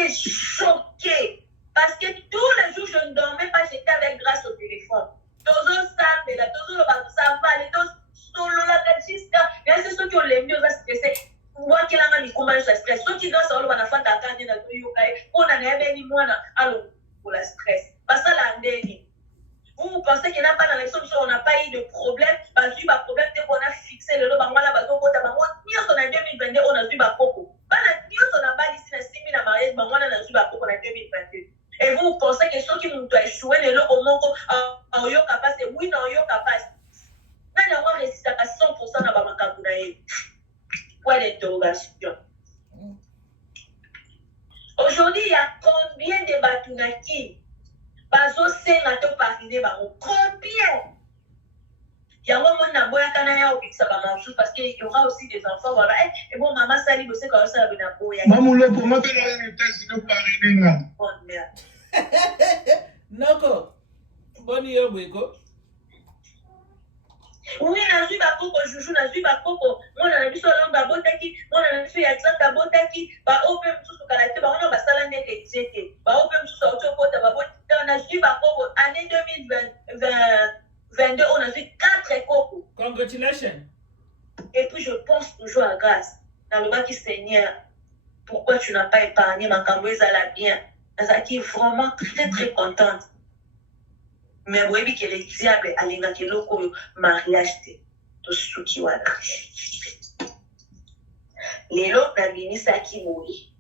choquée parce que tous les jours je ne dormais pas j'étais avec grâce au téléphone tozosambela tozoloba tosavale tosololaka jiska yase soki olembi oza stresse wakelanga mikuma nyonso ya stress soki grâce aoloba na fataka nde na toyoka ye mpona nayebeli mwana alongola stress basala ndeni vous pensez qu'il n'a pas dans l'élection, on n'a pas eu de problème, parce que le problème, c'est qu'on a fixé le lot, on a en 2022, on a vu Bakoko. On a pas ici, 6 000 mariages, on a vu Bakoko en 2022. Et vous pensez que ceux qui ont échoué le lot, au Moko, en Yoka passe, oui, non, Yoka passe. Mais on résiste à 100% dans Bamakabunaï. Point d'interrogation. Aujourd'hui, il y a combien de Batunaki? Bazo senga to pariner bango combien yango mona boya kana ya obikisa ba manchou parce que il y aura aussi des enfants voilà et bon maman sali bosé quand ça bina boya mamulo pour moi pela les États-Unis pariner nga bonne mère noko boni yo bweko oui nazwi bakoko joujou nazwi bakoko mona na biso longa botaki mona na biso ya Atlanta botaki ba ope msusu kana te ba ona basala ndeke jete ba ope msusu auto kota ba botaki nazwi bakoko année 2022 on a vu 4 cocos. Congratulations. Et puis je pense toujours à grâce dans le bas qui Seigneur pourquoi tu n'as pas épargné ma camouise à la bien Nazaki est vraiment très très contente. Mais oui, que les diables allaient dans le mariage de Suki Wala. Les lots n'abinissent à qui mourit.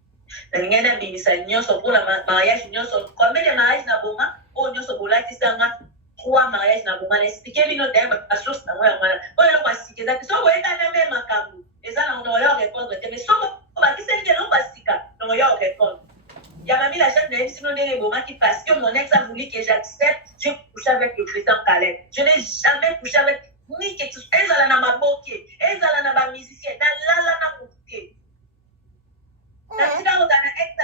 N'a binisa nyonso pour la mariage nyonso. Combien de mariages na boma? Oh nyonso bolati sanga 3 mariages na boma. Expliquez bino d'ailleurs la chose na moi ngana. Pour le pasika ça so weka na même makambu. Eza na on leur répondre mais so ba kiseli ke no pasika. On leur répondre. Il y a mis la chance de sinon des moments qui parce que mon ex a voulu que j'accepte, je couche avec le président Caleb. Je n'ai jamais couché avec ni quelque chose. Elle a na boke, elle a na musicien, na la na boke. Na sika on a ex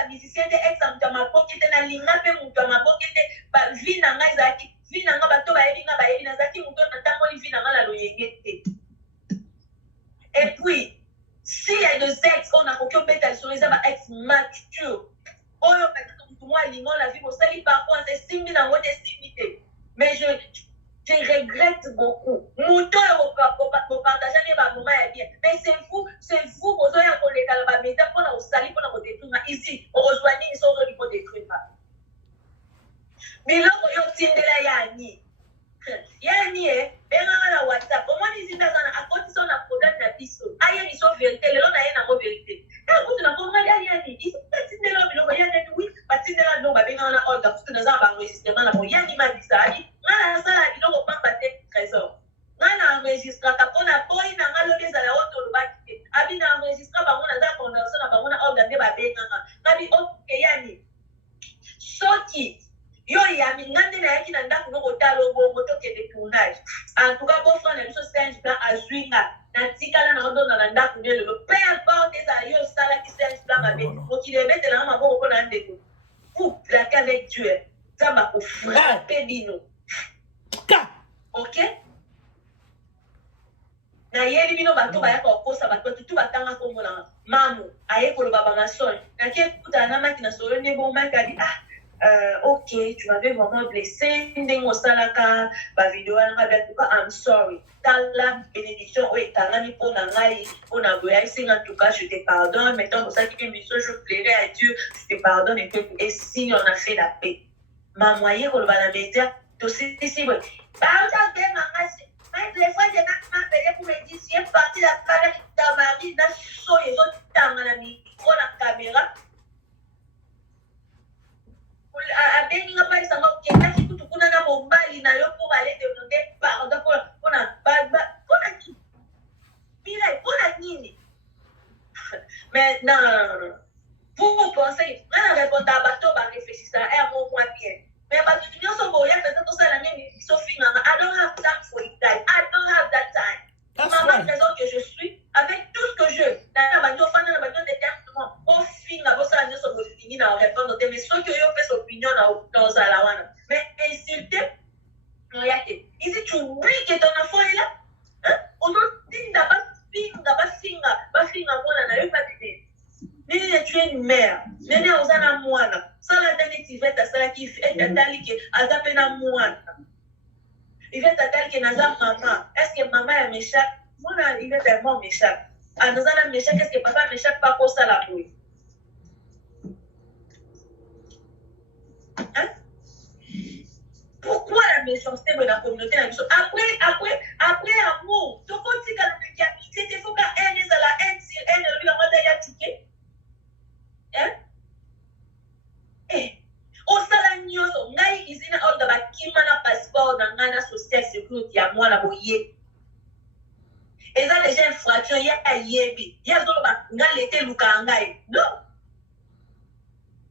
musicien, ex na boke, na linga pe mutu na boke te ba vie na nga zaki, vie na nga bato ba elinga ba elina zaki mutu na tango vie na nga la loyengete. Et puis s'il y a des ex, on a aucun pétale sur les ex mature. Oh, moi, la vie, on s'allie parfois, c'est 6 000 en haute estimité. Mais je regrette m'embête beaucoup. Mouton vous partagez les moments bien. Mais c'est vous, vous avez un collègue à la maison pour nous salir, pour nous détruire. Ici, on rejoint les choses pour détruire. Mais là, on a tiré la yani. Yani, la WhatsApp. Comment ils disent à côté de la problème de la piste. Ah, yani, sont vérité. Le long, il y a une vérité. Ah, vous n'avez pas mal yani. Ils sont pas tirés là, mais il y a oui, pas tirés là, non, bah, bien, on a all parce que nous avons enregistrement là. Yani m'a dit ça. Ngana sala biloko pamba te trésor ngana enregistre kapona boy na ngalo beza la auto lobaki abi na enregistre bango na za convention na bango na organe ba benga ngabi okay yani soki yo ya mingande na yaki na ndako no kotalo bongo to ke de tournage en tout cas bon frère na biso stage plan azwinga na tikala na ndo na ndako ne le peu importe ça yo sala ki stage plan ba be oki le bete na maboko ko na ndeko pour plaquer avec Dieu ça va ko frapper bino. Ok? Na yeli bino bato bayaka okosa bato tutu batanga kombo na mamu aye koloba ba mason na ke kuta na maki na solo ne bon maki ali ok tu m'avais vraiment blessé ndengo salaka ba vidéo na ba tout cas I'm sorry tala bénédiction o etangani pona ngai pona boya isinga en tout cas je te pardonne maintenant pour ça qui émission je plairai à Dieu je te pardonne et si on a fait la paix ma moyen koloba na média to si bon les fois, j'ai appelé pour me dire si est parti la caméra dans ma vie, dans les autres temps, la micro, la caméra. À Bénin, pas ça, ok, là, si tout le monde a mon bali, pour aller demander pardon pour la qui. Pour la nini. Mais non. Vous pensez, on a répondu à bateau, on va réfléchir ça, et à mon point bien. Mais parce que nous sommes au Yaka, tout ça, la même, Sophie, I don't have time for it, I don't have that time. Maman, raison que je suis, avec tout ce que je, mais ceux qui ont fait son opinion dans Zalawana. Mais insulter, ici tu oublies que ton enfant est là. Hein? On dit, tu es une mère. Nene ozana mwana. Sala tani tiveta sala ki etali ke azapena mwana. Iveta tali ke naza maman. Est-ce que maman est méchante? Mwana il est tellement méchant. Anazana méchant, qu'est-ce que papa méchant pas pour ça la boue? Hein? Pourquoi la méchanceté dans la communauté? Après amour, tu continues à nous dire, c'était fou qu'à elle est à la haine, si elle lui a demandé à ticket. Hein? Eh, au salagnos, on a eu ici, on a eu un passeport dans la société sécurité à moi, la boyer. Et ça, déjà, infraction, il y a yebi, il y a d'autres, on a l'été, Lukangaï. Non.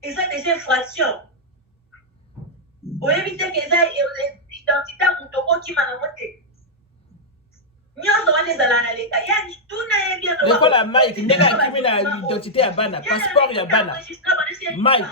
Et ça, déjà, infraction. Pour éviter que ça identité à mon qui m'a monté. L'école à Mike, il n'y a l'identité à Bana, passeport à Bana. Mike.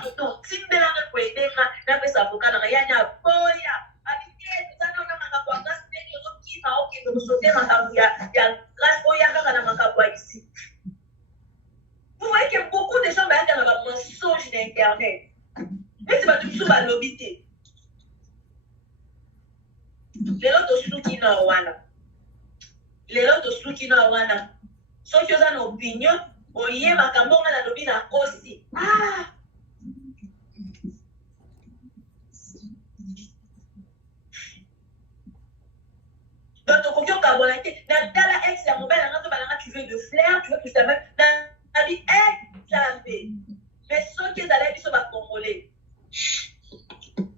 Vous voyez que beaucoup de gens ont un mensonge d'Internet. Mais c'est pas tout ça, l'obité. Les autres souki na wana. Les autres souki na wana. Ceux qui ont une opinion, oye makambo na lobi na kosi. Ah. Donc ton coquillon carbonité, na tala ex la mobile na to balanga tu veux de flair, tu veux que je t'amène na vie examé. Mais ceux qui allaient biso ba congolais.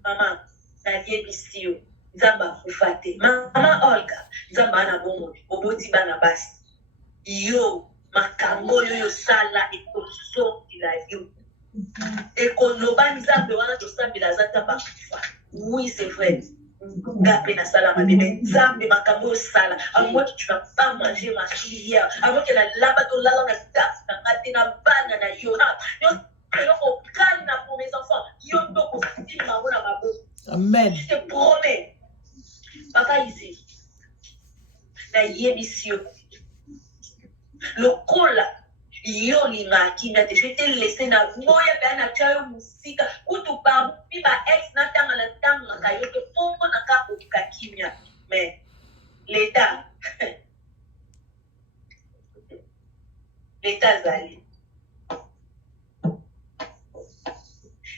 Maman, na die bisio. Zamba ufate mama Olga zamba na bomo oboti bana basi yo makambo yo sala ekoso ila yo ekoloba nzambe wana to sambela zata ba oui c'est vrai ngape na sala ma bébé nzambe makambo yo sala avant que tu vas pas manger ma filière avant que la laba to lala na tasse na ngate na bana na yo yo ko kali na pour mes enfants yo ndoko fitili ma bona mabo. Amen. Je te promets. Papa ici, na yebisio, le cola, yolinga qui m'a je t'ai laissé na moya ben na chayo musika, kutu pa pipa ex na tanga na tanga kayote pombo na kako kakimia, mais l'État. L'État Zali.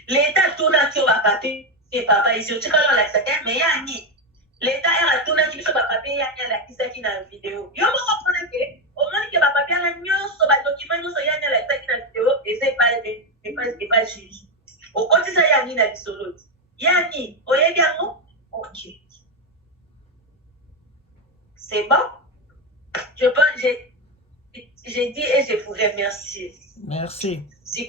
L'État tourne à Kyo Papier et papa ici. Tu connais la secrétaire, mais Yanni. L'État est tourné à Kyo Papier, Yanni la qui dans la vidéo. Yo, vous comprenez que au moins que papa bien la nuance sur le document, nous sommes Yanni la qui dans la vidéo et c'est pas juge. Au côté ça Yanni la solo. Yanni, vous voyez bien non? Ok. C'est bon? Je pense, j'ai dit et je vous remercie. Merci.